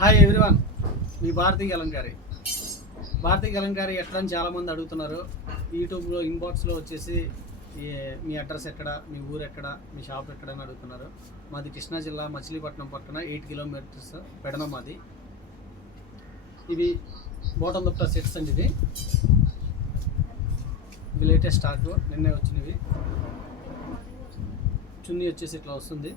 Hi everyone, మీ భారతీ కలంకారి ఎక్కడ అని చాలామంది అడుగుతున్నారు. యూట్యూబ్లో ఇన్బాక్స్లో వచ్చేసి మీ అడ్రస్ ఎక్కడ, మీ ఊరు ఎక్కడ, మీ షాప్ ఎక్కడ అని అడుగుతున్నారు. మాది కృష్ణా జిల్లా మచిలీపట్నం పక్కన 8 కిలోమీటర్స్ పెడన మాది. ఇవి బాటమ్ దుప్పటా సెట్స్ అండి. ఇవి లేటెస్ట్ స్టాక్, నిన్నే వచ్చినవి. చున్నీ వచ్చేసి ఇట్లా వస్తుంది.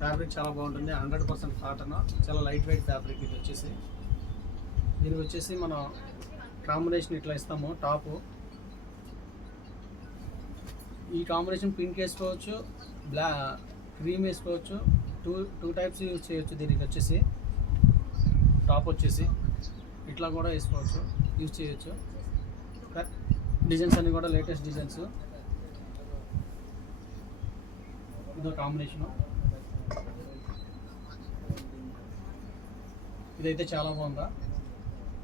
ఫ్యాబ్రిక్ చాలా బాగుంటుంది, 100% కాటన్, చాలా లైట్ వెయిట్ ఫ్యాబ్రిక్. ఇది వచ్చేసి దీనికి వచ్చేసి మనం కాంబినేషన్ ఇట్లా ఇస్తాము. టాపు ఈ కాంబినేషన్ పింక్ వేసుకోవచ్చు, క్రీమ్ వేసుకోవచ్చు, టూ టైప్స్ యూజ్ చేయొచ్చు. దీనికి వచ్చేసి టాప్ వచ్చేసి ఇట్లా కూడా వేసుకోవచ్చు, యూజ్ చేయొచ్చు. డిజైన్స్ అన్నీ కూడా లేటెస్ట్ డిజైన్స్. ఇదో కాంబినేషను. ఇదైతే చాలా బాగుందా,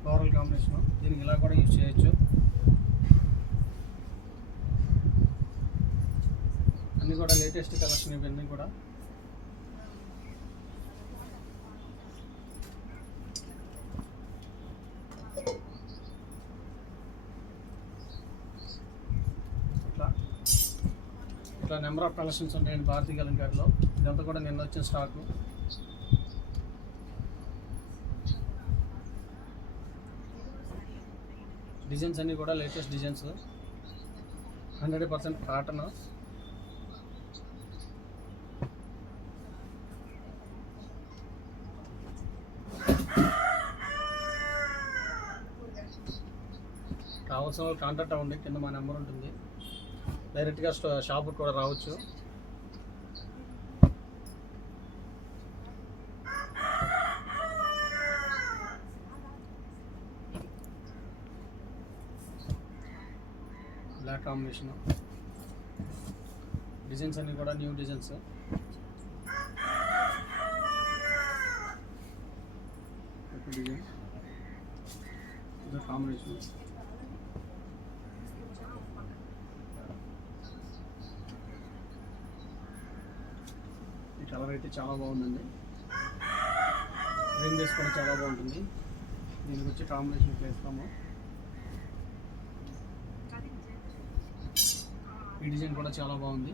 ఫ్లోరల్ కాంబినేషను. దీనికి ఇలా కూడా యూజ్ చేయొచ్చు. అన్నీ కూడా లేటెస్ట్ కలెక్షన్ ఇవన్నీ కూడా. ఇట్లా నెంబర్ ఆఫ్ కలెక్షన్స్ ఉంటాయండి భారతీ కలంకారీలో. ఇదంతా కూడా నిన్న వచ్చిన స్టాకు. డిజైన్స్ అన్నీ కూడా లేటెస్ట్ డిజైన్స్, 100% కాటన్. కావాల్సిన వాళ్ళు కాంటాక్ట్ అవ్వండి, కింద మా నెంబర్ ఉంటుంది. డైరెక్ట్గా షాప్కి కూడా రావచ్చు. Black combination. డిజైన్స్ అన్నీ కూడా న్యూ డిజైన్స్. డిజైన్ ఇదో కాంబినేషన్. ఈ కలర్ అయితే చాలా బాగుందండి. రింగ్ వేసి కూడా చాలా బాగుంటుంది. దీనికి వచ్చి కాంబినేషన్ వేస్తాము. ఈ డిజైన్ కూడా చాలా బాగుంది.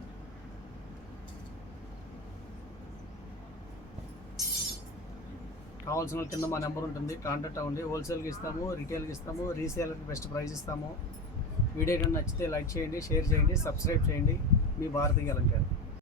కావాల్సిన కింద మా నెంబర్ ఉంటుంది, కాంటాక్ట్ అవ్వండి. హోల్సేల్కి ఇస్తాము, రిటైల్కి ఇస్తాము, రీసేల్కి బెస్ట్ ప్రైస్ ఇస్తాము. వీడియో నచ్చితే లైక్ చేయండి, షేర్ చేయండి, సబ్స్క్రైబ్ చేయండి. మీ భారతీ కలంకారీ.